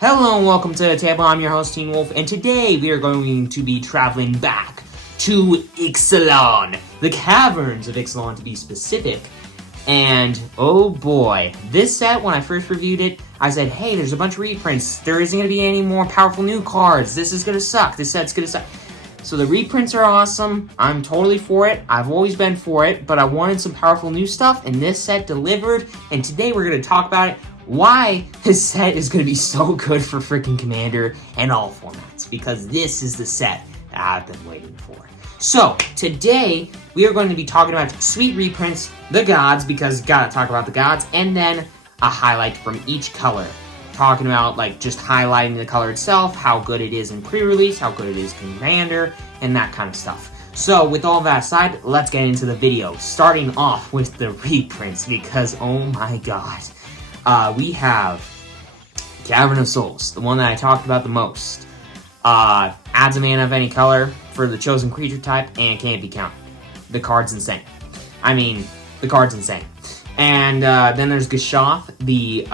Hello and welcome to the table. I'm your host, Teen Wolf, and today we are going to be traveling back to Ixalan, the Caverns of Ixalan to be specific. And oh boy, this set, when I first reviewed it, I said, hey, there's a bunch of reprints. There isn't going to be any more powerful new cards. This is going to suck. This set's going to suck. So the reprints are awesome. I'm totally for it. I've always been for it, but I wanted some powerful new stuff, and this set delivered. And today we're going to talk about it. Why this set is going to be so good for freaking Commander and all formats, because this is the set that I've been waiting for. So, today, we are going to be talking about sweet reprints, the gods, because gotta talk about the gods, and then a highlight from each color. Talking about, just highlighting the color itself, how good it is in pre-release, how good it is in Commander, and that kind of stuff. So, with all that aside, let's get into the video, starting off with the reprints, because, oh my god. We have Caverns of Souls, the one that I talked about the most. Adds a mana of any color for the chosen creature type and can't be counted. The card's insane. The card's insane. And then there's Gashoth, the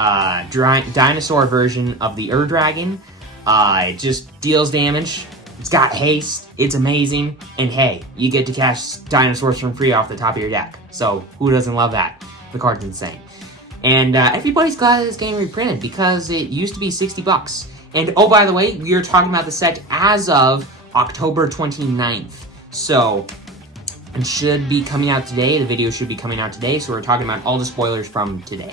dinosaur version of the Dragon. It just deals damage. It's got haste. It's amazing. And hey, you get to cast dinosaurs from free off the top of your deck. So who doesn't love that? The card's insane. And everybody's glad that it's getting reprinted because it used to be $60. And oh, by the way, we are talking about the set as of October 29th. So it should be coming out today. The video should be coming out today. So we're talking about all the spoilers from today.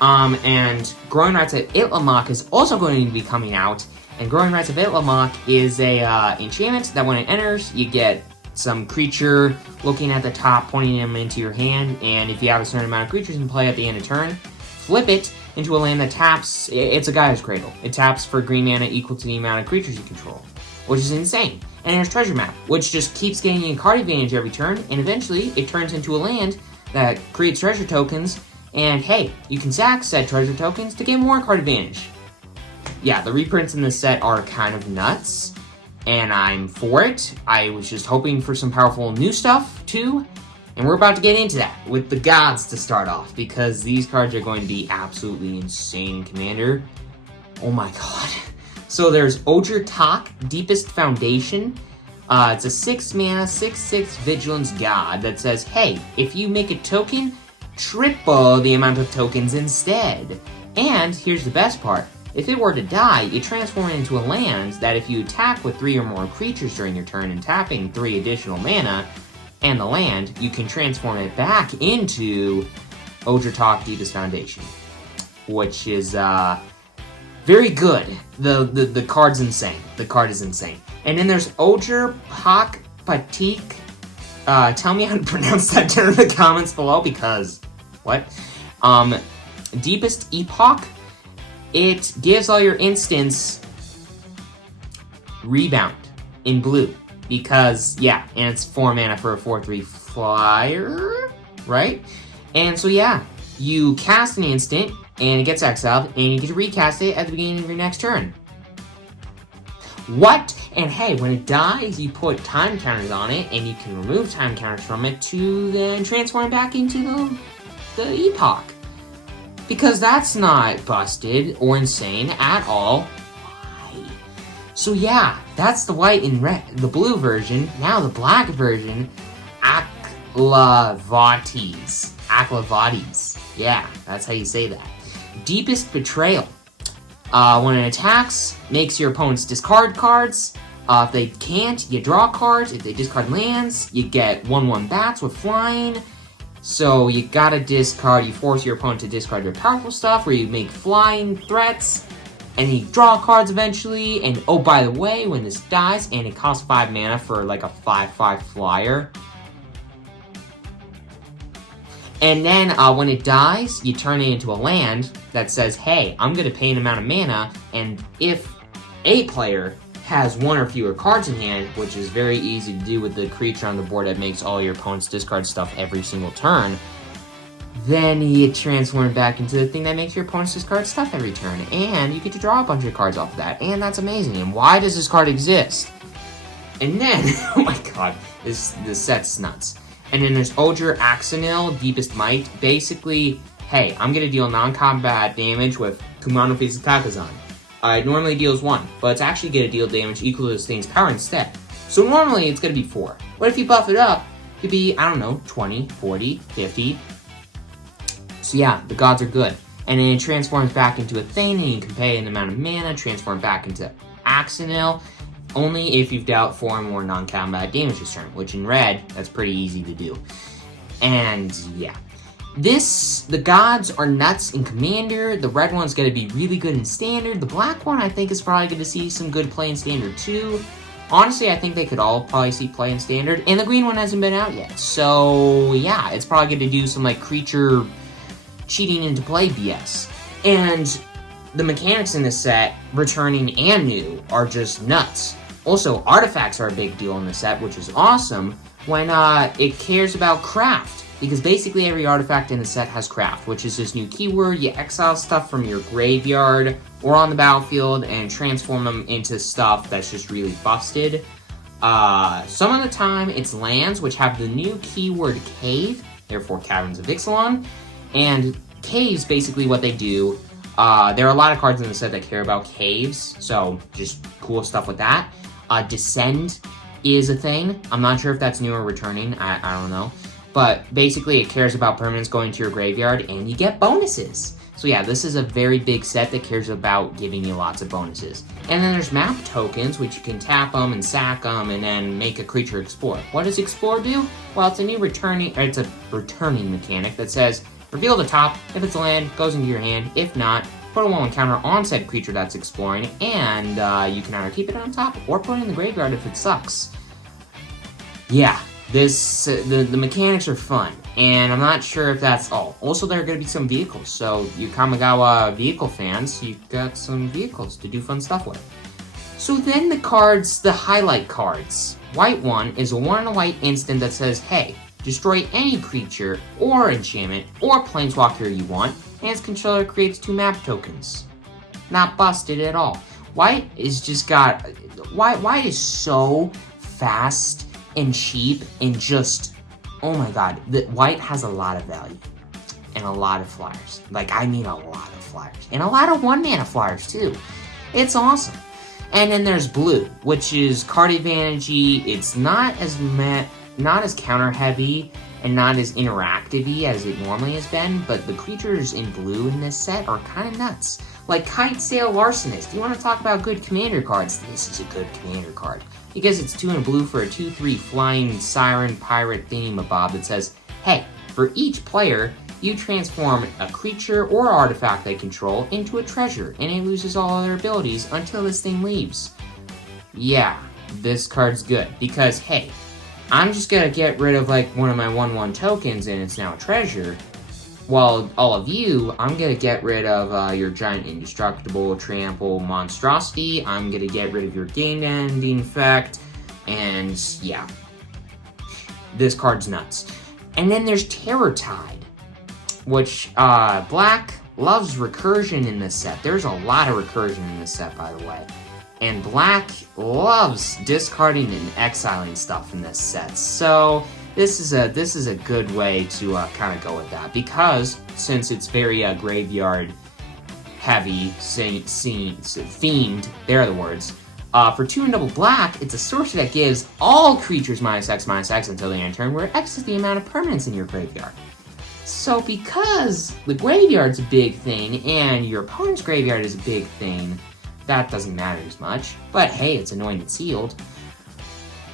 And Growing Rites of Ixalan is also going to be coming out. And Growing Rites of Ixalan is a enchantment that when it enters, you get some creature looking at the top, pointing them into your hand, and if you have a certain amount of creatures in play at the end of turn, flip it into a land that taps. It's a Gaia's Cradle. It taps for green mana equal to the amount of creatures you control, which is insane. And there's Treasure Map, which just keeps getting you card advantage every turn, and eventually it turns into a land that creates treasure tokens, and hey, you can sack said treasure tokens to get more card advantage. Yeah, the reprints in this set are kind of nuts. And I'm for it. I was just hoping for some powerful new stuff, too. And we're about to get into that with the gods to start off, because these cards are going to be absolutely insane in Commander. Oh my god. So there's Ojurtok, Deepest Foundation. It's a 6-mana, 6/6 Vigilance God that says, hey, if you make a token, triple the amount of tokens instead. And here's the best part. If it were to die, you transform it into a land that if you attack with 3 or more creatures during your turn and tapping 3 additional mana and the land, you can transform it back into Ojurtok Deepest Foundation, which is very good. The card's insane. The card is insane. And then there's Ojurtok Patik. Tell me how to pronounce that down in the comments below, because what? Deepest Epoch. It gives all your instants rebound in blue. Because, yeah, and it's 4 mana for a 4/3 flyer, right? And so, yeah, you cast an instant, and it gets exiled, and you get to recast it at the beginning of your next turn. What? And hey, when it dies, you put time counters on it, and you can remove time counters from it to then transform it back into the Epoch. Because that's not busted or insane at all. Why? So yeah, that's the white and red, the blue version. Now the black version, Aklavades. Yeah, that's how you say that. Deepest Betrayal. When it attacks, makes your opponents discard cards. If they can't, you draw cards. If they discard lands, you get 1/1 bats with flying. So you gotta discard, you force your opponent to discard your powerful stuff, where you make flying threats, and you draw cards eventually, and oh, by the way, when this dies, and it costs 5 mana for like a 5/5 flyer, and then when it dies, you turn it into a land that says, hey, I'm gonna pay an amount of mana, and if a player has 1 or fewer cards in hand, which is very easy to do with the creature on the board that makes all your opponents discard stuff every single turn, then you transform it back into the thing that makes your opponents discard stuff every turn, and you get to draw a bunch of cards off of that, and that's amazing. And why does this card exist? And then, oh my god, this set's nuts. And then there's Ojur Axanil, Deepest Might. Basically, hey, I'm gonna deal non-combat damage with Kumano Fizukakazan. It normally deals 1, but it's actually going to deal damage equal to this thing's power instead. So normally it's going to be 4. But if you buff it up, it could be, I don't know, 20, 40, 50. So yeah, the gods are good. And then it transforms back into a thing, and you can pay an amount of mana, transform back into Axonil, only if you've dealt 4 or more non-combat damage this turn, which in red, that's pretty easy to do. And yeah. The gods are nuts in Commander. The red one's going to be really good in Standard. The black one, I think, is probably going to see some good play in Standard too. Honestly, I think they could all probably see play in Standard. And the green one hasn't been out yet. So yeah, it's probably going to do some like creature cheating into play BS. And the mechanics in this set, returning and new, are just nuts. Also, artifacts are a big deal in the set, which is awesome when it cares about craft. Because basically every artifact in the set has craft, which is this new keyword. You exile stuff from your graveyard or on the battlefield and transform them into stuff that's just really busted. Some of the time it's lands, which have the new keyword cave, therefore Caverns of Ixalan. And caves, basically what they do, there are a lot of cards in the set that care about caves, so just cool stuff with that. Descend is a thing. I'm not sure if that's new or returning, I don't know. But basically it cares about permanents going to your graveyard and you get bonuses. So yeah, this is a very big set that cares about giving you lots of bonuses. And then there's map tokens, which you can tap them and sack them and then make a creature explore. What does explore do? Well, it's a returning mechanic that says, reveal the top. If it's a land, goes into your hand. If not, put a 1/1 counter on said creature that's exploring, and you can either keep it on top or put it in the graveyard if it sucks. Yeah. The mechanics are fun, and I'm not sure if that's all. Also, there are going to be some vehicles, so you Kamigawa vehicle fans, you've got some vehicles to do fun stuff with. So then the cards, the highlight cards. White one is a 1-white instant that says, hey, destroy any creature or enchantment or planeswalker you want, and its controller creates 2 map tokens. Not busted at all. White is just got... White is so fast and cheap and just, oh my god, white has a lot of value and a lot of flyers. Like, I mean a lot of flyers and a lot of 1-mana flyers too. It's awesome. And then there's blue, which is card advantage-y. It's not as counter heavy and not as interactive-y as it normally has been, but the creatures in blue in this set are kind of nuts. Like Kite Sail Larcenist. You want to talk about good commander cards? This is a good commander card. Because it's 2 in blue for a 2/3 flying siren pirate thingamabob that says, hey, for each player, you transform a creature or artifact they control into a treasure, and it loses all other abilities until this thing leaves. Yeah, this card's good, because hey, I'm just gonna get rid of like one of my 1/1 tokens and it's now a treasure. While all of you, I'm gonna get rid of your giant indestructible trample monstrosity. I'm gonna get rid of your game-ending effect, and yeah, this card's nuts. And then there's Terror Tide, which black loves recursion in this set. There's a lot of recursion in this set, by the way. And black loves discarding and exiling stuff in this set. So this is a good way to kind of go with that, because since it's very graveyard heavy, themed, there are the words. For 2 and double black, it's a sorcery that gives all creatures -X until the end of turn, where X is the amount of permanents in your graveyard. So because the graveyard's a big thing and your opponent's graveyard is a big thing, that doesn't matter as much. But hey, it's anointed sealed.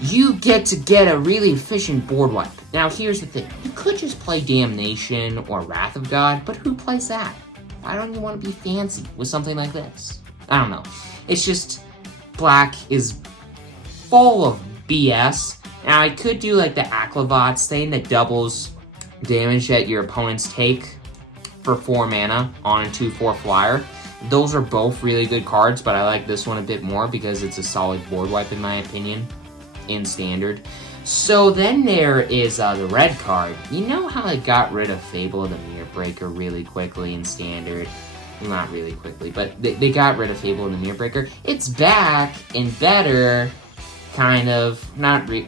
You get a really efficient board wipe. Now here's the thing, you could just play Damnation or Wrath of God, but who plays that? Why don't you want to be fancy with something like this? I don't know. It's just, black is full of BS. Now I could do like the Aklavats thing that doubles damage that your opponents take for 4 mana on a 2/4 flyer. Those are both really good cards, but I like this one a bit more because it's a solid board wipe in my opinion. In Standard. So then there is the red card. You know how I got rid of Fable of the Mirror Breaker really quickly in Standard? Well, not really quickly, but they got rid of Fable of the Mirror Breaker. It's back and better, kind of,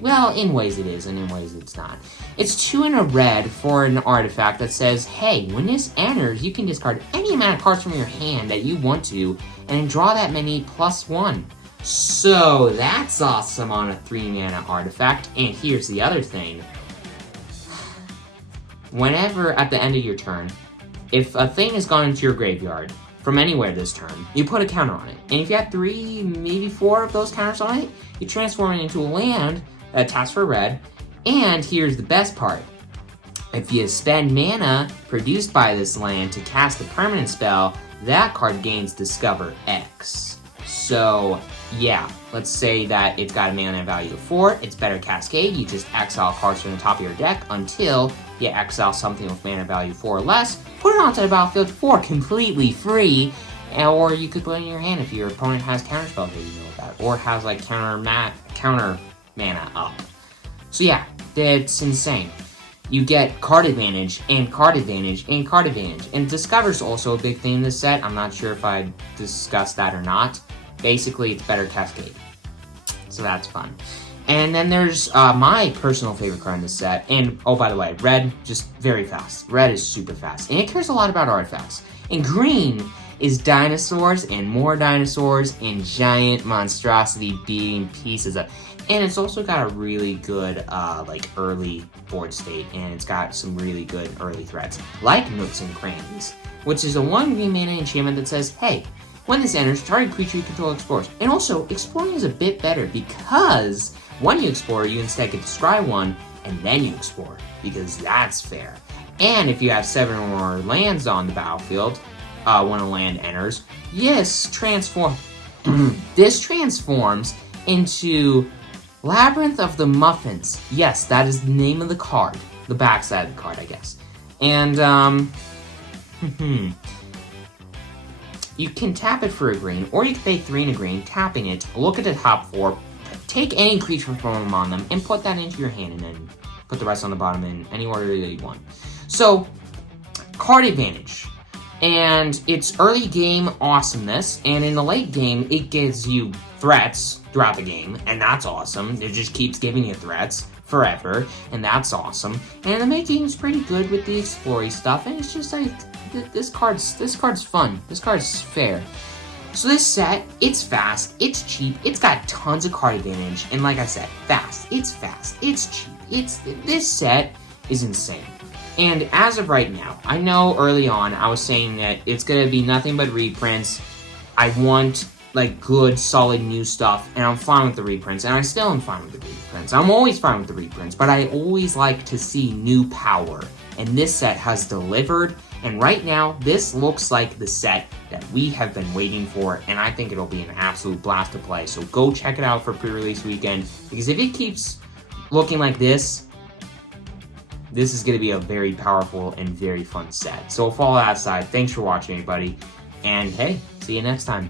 well, in ways it is, and in ways it's not. It's 2 in a red for an artifact that says, hey, when this enters, you can discard any amount of cards from your hand that you want to, and then draw that many +1. So, that's awesome on a 3-mana artifact, and here's the other thing. Whenever, at the end of your turn, if a thing has gone into your graveyard, from anywhere this turn, you put a counter on it. And if you have 3, maybe 4 of those counters on it, you transform it into a land that taps for red. And here's the best part. If you spend mana produced by this land to cast a permanent spell, that card gains Discover X. So, yeah, let's say that it's got a mana value of 4, it's better Cascade, you just exile cards from the top of your deck until you exile something with mana value 4 or less, put it onto the battlefield for completely free, or you could put it in your hand if your opponent has counterspells that you know about, or has like counter mana up. So yeah, it's insane. You get card advantage, and card advantage, and card advantage. And Discover's also a big thing in this set. I'm not sure if I discussed that or not. Basically, it's better Cascade. So that's fun. And then there's my personal favorite card in this set. And, oh, by the way, red, just very fast. Red is super fast. And it cares a lot about artifacts. And green is dinosaurs and more dinosaurs and giant monstrosity beating pieces of... And it's also got a really good, early board state. And it's got some really good early threats. Like Nooks and Crannies, which is a 1 green mana enchantment that says, hey, when this enters, target creature you control explores. And also, exploring is a bit better because when you explore, you instead get to scry 1 and then you explore, because that's fair. And if you have 7 or more lands on the battlefield, when a land enters, this transforms into Labyrinth of the Muffins. Yes, that is the name of the card. The backside of the card, I guess. And, you can tap it for a green, or you can pay 3 and a green, tapping it, look at the top 4, take any creature from among them, and put that into your hand, and then put the rest on the bottom in any order that you want. So, card advantage. And it's early game awesomeness, and in the late game, it gives you threats throughout the game, and that's awesome. It just keeps giving you threats forever, and that's awesome. And the mid game's pretty good with the explory stuff, and it's just like, this card's fun. This card's fair. So this set, it's fast, it's cheap, it's got tons of card advantage, and like I said, it's cheap, this set is insane. And as of right now, I know early on I was saying that it's gonna be nothing but reprints. I want like good, solid new stuff, and I'm fine with the reprints, and I still am fine with the reprints. I'm always fine with the reprints, but I always like to see new power, and this set has delivered. And right now, this looks like the set that we have been waiting for, and I think it'll be an absolute blast to play. So go check it out for pre-release weekend, because if it keeps looking like this is going to be a very powerful and very fun set. So with all that aside, thanks for watching, everybody, and hey, see you next time.